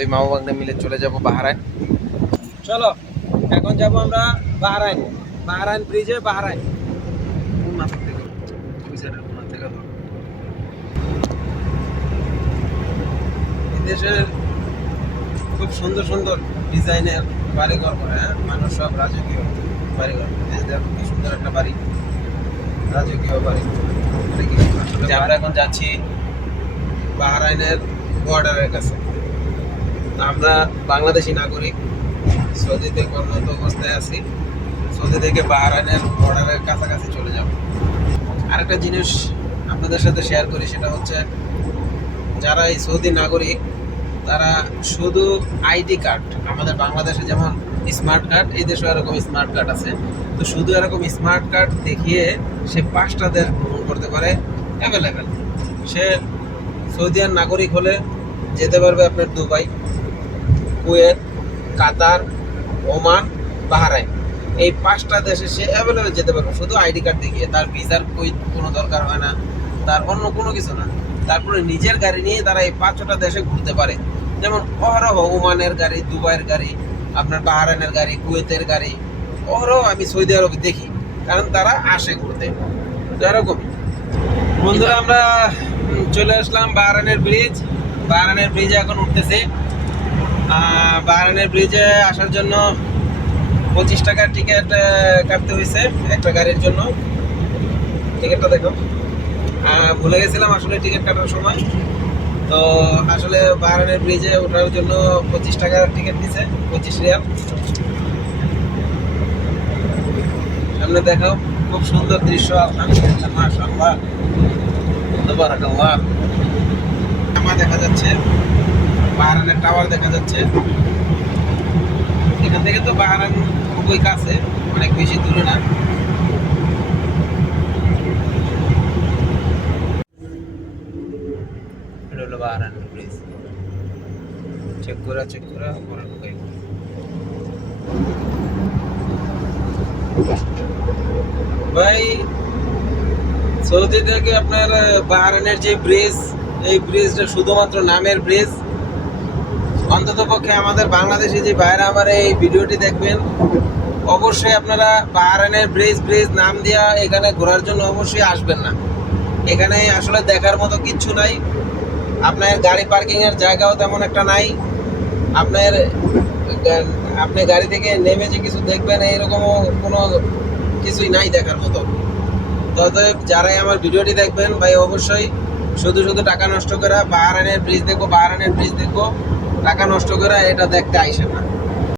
দুই মামা বাগনা মিলে চলে যাব বাহরাইন। চলো এখন যাব আমরা বাহরাইন, বাহরাইন ব্রিজে, বাহরাইন। কোন মাথা থেকে ওই সাইডের কোন থেকে ধরো। দেশের খুব সুন্দর সুন্দর ডিজাইনের বাড়িঘর করে, হ্যাঁ, মানুষ সব রাজকীয় বাড়িঘর। এই দেখো কি সুন্দর একটা বাড়ি, রাজকীয় বাড়ি। যে আমরা এখন যাচ্ছি বাহরাইনের বর্ডারের কাছে। আমরা বাংলাদেশি নাগরিক, সৌদিতে কর্মরত অবস্থায় আছি। সৌদি থেকে বাহরাইনের বর্ডারের কাছাকাছি চলে যাব। আরেকটা জিনিস আপনাদের সাথে শেয়ার করি, সেটা হচ্ছে যারা এই সৌদি নাগরিক তারা শুধু আইডি কার্ড, আমাদের বাংলাদেশে যেমন স্মার্ট কার্ড, এই দেশে এরকম স্মার্ট কার্ড আছে, তো শুধু এরকম স্মার্ট কার্ড দেখিয়ে সে 5টা দেশ ভ্রমণ করতে পারে অ্যাভেলেবেল। সে সৌদিয়ান নাগরিক হলে যেতে পারবে আপনার দুবাই, কুয়েত, কাতার, ওমান, বাহরাইন। এই 5টা দেশে সে অ্যাভেলেবেল যেতে পারবে শুধু আইডি কার্ড দেখিয়ে। তার ভিসার কোনো দরকার হয় না, তার অন্য কোনো কিছু না। তারপরে নিজের গাড়ি নিয়ে তারা এই 5টা দেশে ঘুরতে পারে। যেমন অহরহ ওমানের গাড়ি, দুবাইয়ের গাড়ি, আপনার বাহরাইনের গাড়ি, কুয়েতের গাড়ি অহরহ আমি সৌদি আরবে দেখি, কারণ তারা আসে ঘুরতে। তো এরকমই বন্ধুরা, আমরা চলে আসলাম বাহরাইনের ব্রিজ। বাহরাইনের ব্রিজে এখন উঠতেছে। বাহরাইনের ব্রিজে আসার জন্য 25 টাকার টিকিট কাটতে হয়েছে একটা গাড়ির জন্য। টিকিটটা দেখো, ভুলে গেছিলাম আসলে টিকিট কাটার সময়। তো আসলে বাহরাইনের ব্রিজে ওঠার জন্য 25 টাকার টিকিট দিছে, 25 রিয়াল। সামনে দেখো খুব সুন্দর দৃশ্য, আলহামদুলিল্লাহ, মাশাআল্লাহ, তাবারাকাল্লাহ। আমার দেখা যাচ্ছে বাহরাইনের টাওয়ার দেখা যাচ্ছে। এখান থেকে তো বাহরাইন খুবই কাছে, অনেক বেশি দূরে না। এটা হলো বাহরাইনের ব্রিজ। চেক করে পরে ঢুকাই। ভাই, সৌদি থেকে আপনার বাহরাইনের যে ব্রিজ, এই ব্রিজটা শুধুমাত্র নামের ব্রিজ। অন্ততপক্ষে আমাদের বাংলাদেশি যে ভাইরা আমার এই ভিডিওটি দেখবেন, অবশ্যই আপনারা বাহরাইনের ব্রিজ নাম দিয়া এখানে ঘোরার জন্য অবশ্যই আসবেন না। এখানে আসলে দেখার মতো কিচ্ছু নাই। আপনার গাড়ি পার্কিংয়ের জায়গাও তেমন একটা নাই। আপনি গাড়ি থেকে নেমে যে কিছু দেখবেন এইরকমও কোনো কিছুই নাই দেখার মতো। অতএব যারাই আমার ভিডিওটি দেখবেন ভাই, অবশ্যই শুধু টাকা নষ্ট করে বাহরাইনের ব্রিজ দেখবো টাকা নষ্ট করে এটা দেখতে আইসেন না।